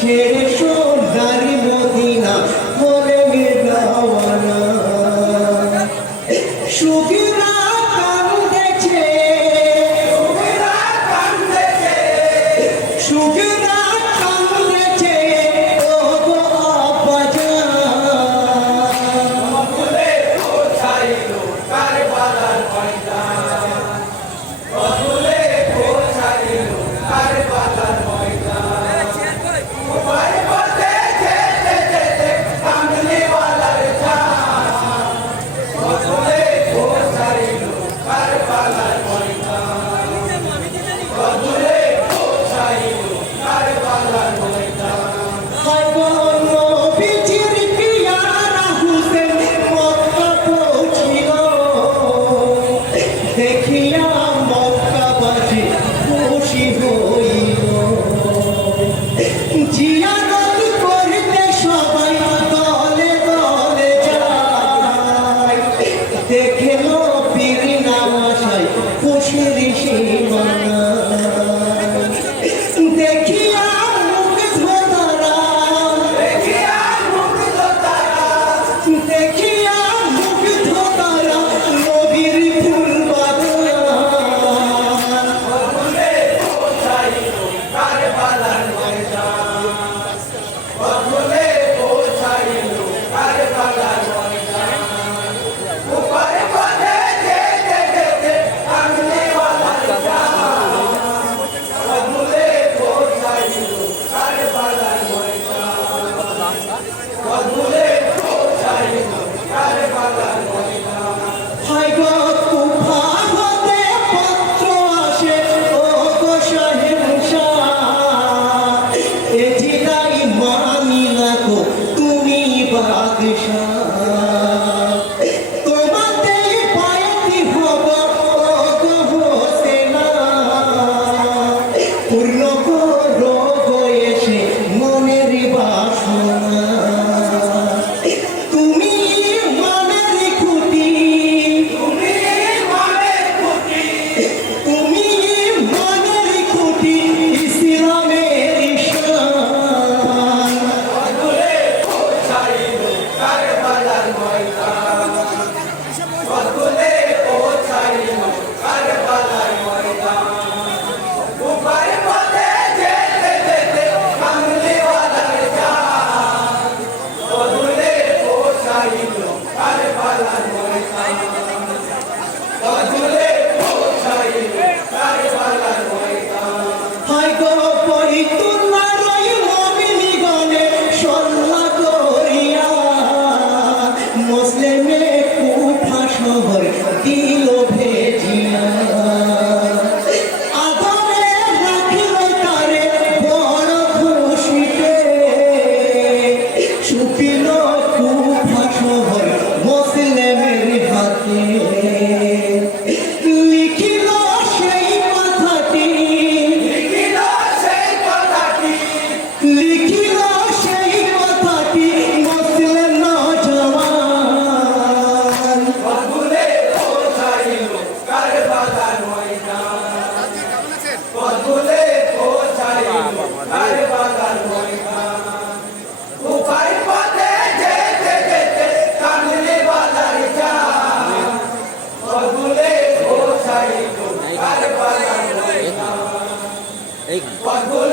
can't Eight. Five, four,